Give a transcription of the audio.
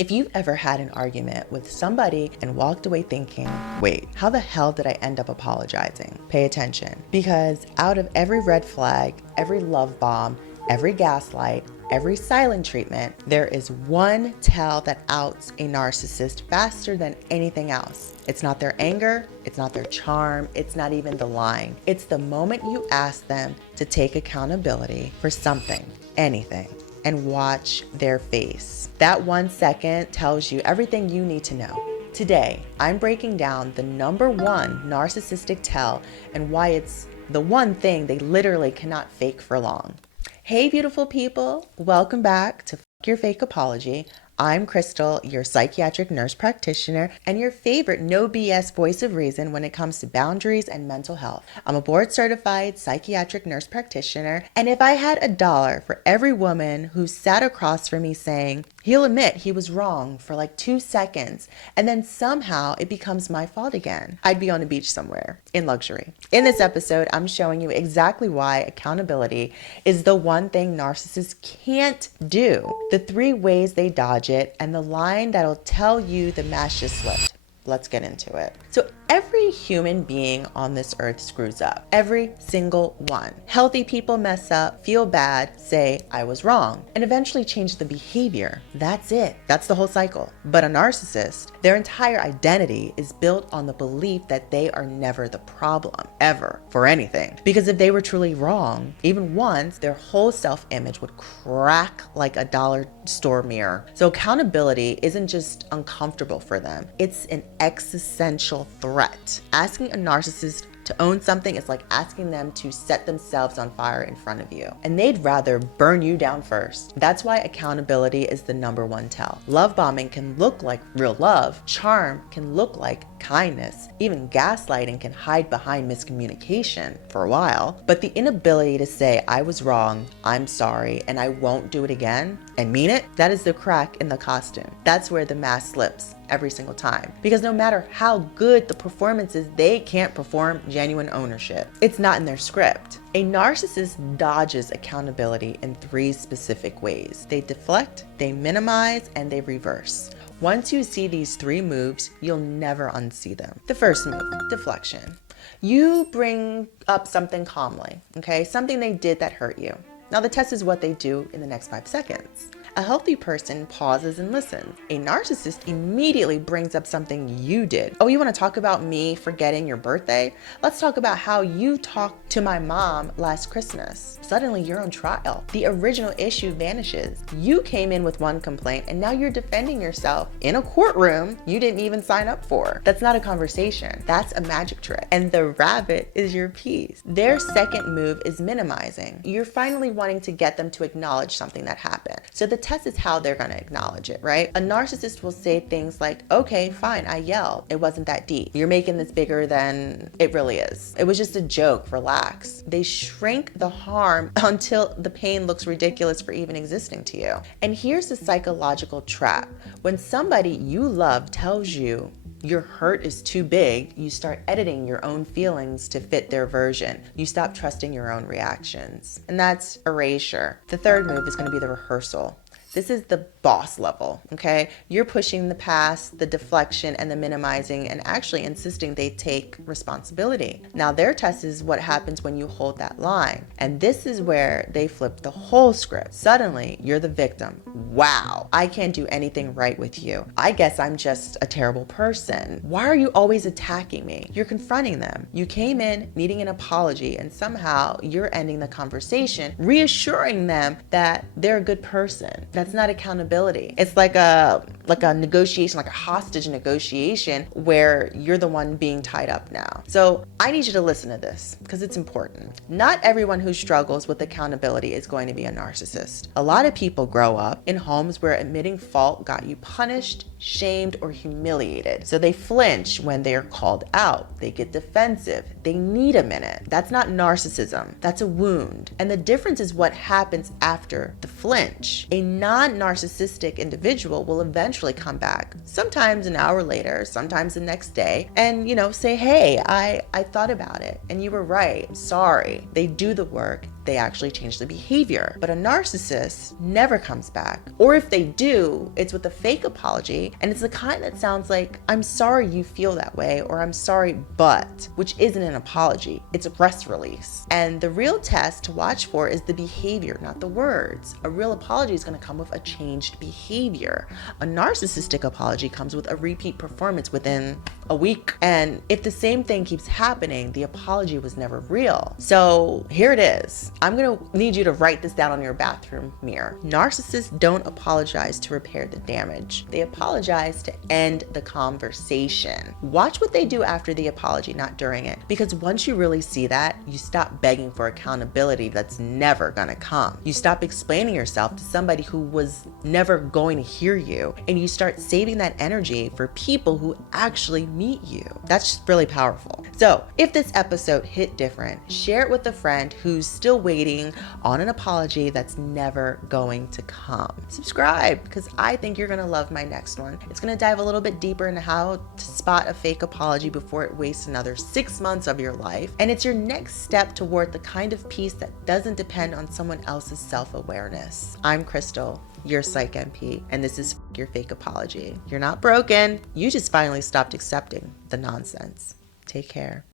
If you've ever had an argument with somebody and walked away thinking, wait, how the hell did I end up apologizing? Pay attention, because out of every red flag, every love bomb, every gaslight, every silent treatment, there is one tell that outs a narcissist faster than anything else. It's not their anger, it's not their charm, it's not even the lying. It's the moment you ask them to take accountability for something, anything, and watch their face. That 1 second tells you everything you need to know. Today, I'm breaking down the #1 narcissistic tell and why it's the one thing they literally cannot fake for long. Hey, beautiful people, welcome back to Fuck Your Fake Apology. I'm Crystal, your psychiatric nurse practitioner and your favorite no BS voice of reason when it comes to boundaries and mental health. I'm a board certified psychiatric nurse practitioner, and if I had $1 for every woman who sat across from me saying, he'll admit he was wrong for like 2 seconds, and then somehow it becomes my fault again, I'd be on a beach somewhere in luxury. In this episode, I'm showing you exactly why accountability is the one thing narcissists can't do, the 3 ways they dodge it, and the line that'll tell you the match just slipped. Let's get into it. So every human being on this earth screws up. Every single one. Healthy people mess up, feel bad, say, I was wrong, and eventually change the behavior. That's it. That's the whole cycle. But a narcissist, their entire identity is built on the belief that they are never the problem, ever, for anything. Because if they were truly wrong, even once, their whole self-image would crack like a dollar store mirror. So accountability isn't just uncomfortable for them. It's an existential threat. Asking a narcissist to own something is like asking them to set themselves on fire in front of you. And they'd rather burn you down first. That's why accountability is the #1 tell. Love bombing can look like real love. Charm can look like kindness. Even gaslighting can hide behind miscommunication for a while. But the inability to say, I was wrong, I'm sorry, and I won't do it again, and mean it, that is the crack in the costume. That's where the mask slips every single time. Because no matter how good the performance is, they can't perform genuine ownership. It's not in their script. A narcissist dodges accountability in 3 specific ways. They deflect, they minimize, and they reverse. Once you see these 3 moves, you'll never unsee them. The first move, deflection. You bring up something calmly, okay? Something they did that hurt you. Now the test is what they do in the next 5 seconds. A healthy person pauses and listens. A narcissist immediately brings up something you did. Oh, you want to talk about me forgetting your birthday? Let's talk about how you talked to my mom last Christmas. Suddenly you're on trial. The original issue vanishes. You came in with one complaint and now you're defending yourself in a courtroom you didn't even sign up for. That's not a conversation. That's a magic trick. And the rabbit is your piece. Their second move is minimizing. You're finally wanting to get them to acknowledge something that happened. So the test is how they're going to acknowledge it, right? A narcissist will say things like, okay, fine, I yelled. It wasn't that deep. You're making this bigger than it really is. It was just a joke, relax. They shrink the harm until the pain looks ridiculous for even existing to you. And here's the psychological trap. When somebody you love tells you your hurt is too big, you start editing your own feelings to fit their version. You stop trusting your own reactions. And that's erasure. The third move is going to be the rehearsal. This is the boss level, okay? You're pushing the past, the deflection, and the minimizing, and actually insisting they take responsibility. Now, their test is what happens when you hold that line. And this is where they flip the whole script. Suddenly, you're the victim. Wow, I can't do anything right with you. I guess I'm just a terrible person. Why are you always attacking me? You're confronting them. You came in needing an apology, and somehow you're ending the conversation, reassuring them that they're a good person. That's not accountability. It's like a negotiation, like a hostage negotiation where you're the one being tied up now. So I need you to listen to this because it's important. Not everyone who struggles with accountability is going to be a narcissist. A lot of people grow up in homes where admitting fault got you punished, shamed, or humiliated. So they flinch when they are called out. They get defensive. They need a minute. That's not narcissism. That's a wound. And the difference is what happens after the flinch. A non-narcissistic individual will eventually come back, sometimes an hour later, sometimes the next day, and say, hey, I thought about it and you were right. I'm sorry. They do the work they actually change the behavior. But a narcissist never comes back. Or if they do, it's with a fake apology, and it's the kind that sounds like, I'm sorry you feel that way, or I'm sorry but, which isn't an apology, it's a press release. And the real test to watch for is the behavior, not the words. A real apology is going to come with a changed behavior. A narcissistic apology comes with a repeat performance within a week. And if the same thing keeps happening, the apology was never real. So here it is. I'm going to need you to write this down on your bathroom mirror. Narcissists don't apologize to repair the damage. They apologize to end the conversation. Watch what they do after the apology, not during it. Because once you really see that, you stop begging for accountability that's never gonna come. You stop explaining yourself to somebody who was never going to hear you, and you start saving that energy for people who actually meet you. That's really powerful. So if this episode hit different, share it with a friend who's still waiting on an apology that's never going to come. Subscribe, because I think you're gonna love my next one. It's gonna dive a little bit deeper into how to spot a fake apology before it wastes another 6 months of your life. And it's your next step toward the kind of peace that doesn't depend on someone else's self-awareness. I'm Crystal, your Psych MP, and this is your fake apology. You're not broken. You just finally stopped accepting the nonsense. Take care.